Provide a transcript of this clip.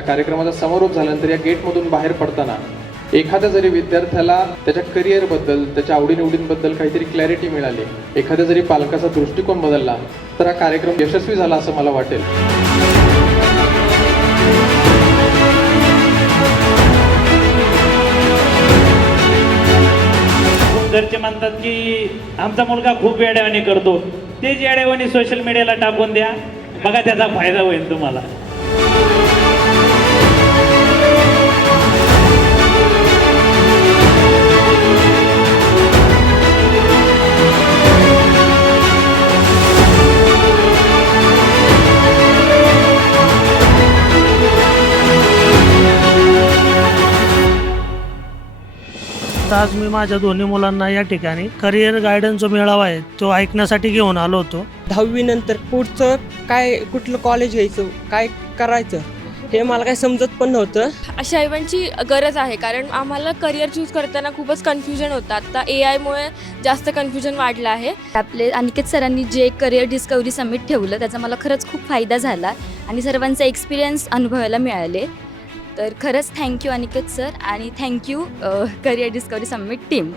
या कार्यक्रमाचा समारोप झाल्यानंतर या गेटमधून बाहेर पडताना एखाद्या जरी विद्यार्थ्याला त्याच्या करिअरबद्दल, त्याच्या आवडीनिवडींबद्दल काहीतरी क्लॅरिटी मिळाली, एखाद्या जरी पालकाचा दृष्टिकोन बदलला, तर हा कार्यक्रम यशस्वी झाला असं मला वाटेल. घरचे म्हणतात की आमचा मुलगा खूप येड्यावानी करतो, तेच येड्यावानी सोशल मीडियाला टाकून द्या, बघा त्याचा फायदा होईल तुम्हाला. आज मी माझ्या दोन्ही मुलांना या ठिकाणी करिअर गायडन्स जो मेळावा आहे तो ऐकण्यासाठी घेऊन आलो होतो. 10वी नंतर पुढचं काय, कुठलं कॉलेज घ्यायचं, काय करायचं हे मला काही समजत पण नव्हतं. अशा इव्हेंटची गरज आहे, कारण आम्हाला करिअर चूज करताना खूपच कन्फ्युजन होतं. आता AI मुळे जास्त कन्फ्युजन वाढलं आहे. आपले अनिकेत सरांनी जे करिअर डिस्कवरी समिट ठेवलं त्याचा मला खरंच खूप फायदा झाला आणि सर्वांचे एक्सपिरियन्स अनुभवायला मिळाले. तर खरंच थँक्यू अनिकेत सर आणि thank you career discovery summit team.